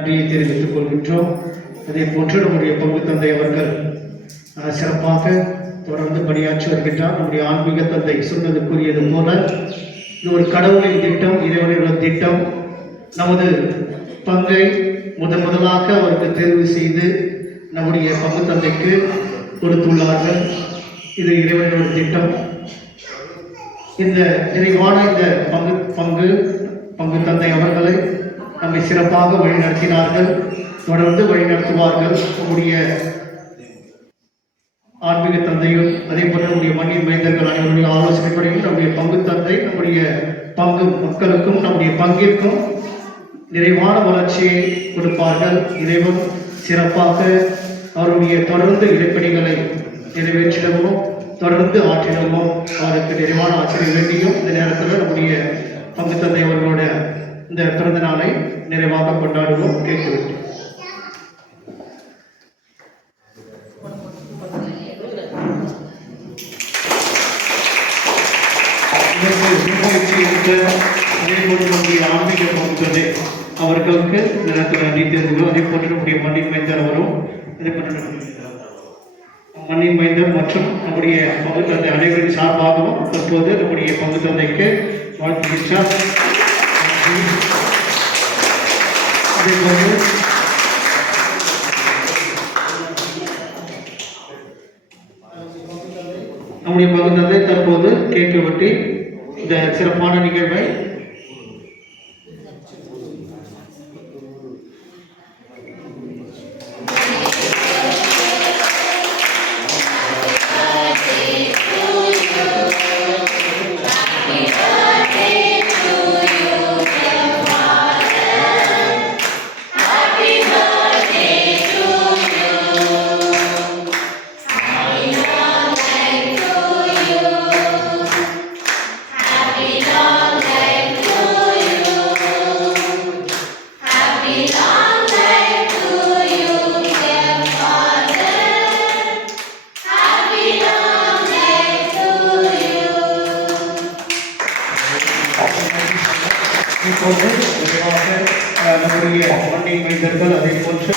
நன்றியை தெரிவித்துக் கொள்கின்றோம். அதே போன்று நம்முடைய பங்கு தந்தை அவர்கள் சிறப்பாக தொடர்ந்து பணியாற்றி வருகின்றார். நம்முடைய ஆன்மீக தந்தை சொன்னது கூறியது போல இது ஒரு கடவுளின் திட்டம் இறைவனுடைய திட்டம். நமது பங்கை முதன் முதலாக அவருக்கு தேர்வு செய்து நம்முடைய பங்கு தந்தைக்கு கொடுத்துள்ளார்கள். இது இறைவனுடைய திட்டம். இந்த நிறைவான இந்த பங்கு பங்கு பங்கு தந்தை அவர்களை நம்மை சிறப்பாக வழிநடத்தினார்கள் தொடர்ந்து வழிநடத்துவார்கள். நம்முடைய ஆன்மீக தந்தையும் அதே போல நம்முடைய மண்ணின் மைந்தர்கள் அனைவருடைய ஆலோசனைப்படையும் நம்முடைய பங்கு தந்தை நம்முடைய பங்கு மக்களுக்கும் நம்முடைய பங்கிற்கும் நிறைவான வளர்ச்சியை கொடுப்பார்கள். இறைவன் சிறப்பாக அவருடைய தொடர்ந்து இடைப்பணிகளை நிறைவேற்றிடவும் தொடர்ந்து ஆற்றிடவும். அவருக்கு நிறைவான ஆசிரியர் வேண்டியும் இந்த நேரத்தில் நம்முடைய பங்கு தந்தை அவர்களோட இந்த பிறந்த நாளை நிறைவாக கொண்டாடுவோம் கேட்டுவிட்டு ஆன்மீக அவர்களுக்கு இந்த நேரத்தில் அதே போன்று நம்முடைய மண்ணின் மைந்தர் அவரும் அதே போன்று மண்ணின் மைந்தர் மற்றும் நம்முடைய பங்கு தந்தை அனைவரின் சார்பாகவும் தற்போது நம்முடைய பங்கு தந்தைக்கு வாழ்த்துகின்றார் அதே போன்று நம்முடைய பங்கு தற்போது கேக்கு வெட்டி இந்த சிறப்பான நிகழ்வை நம்முடைய மண்ணின் மைந்தர்கள் அதே போன்று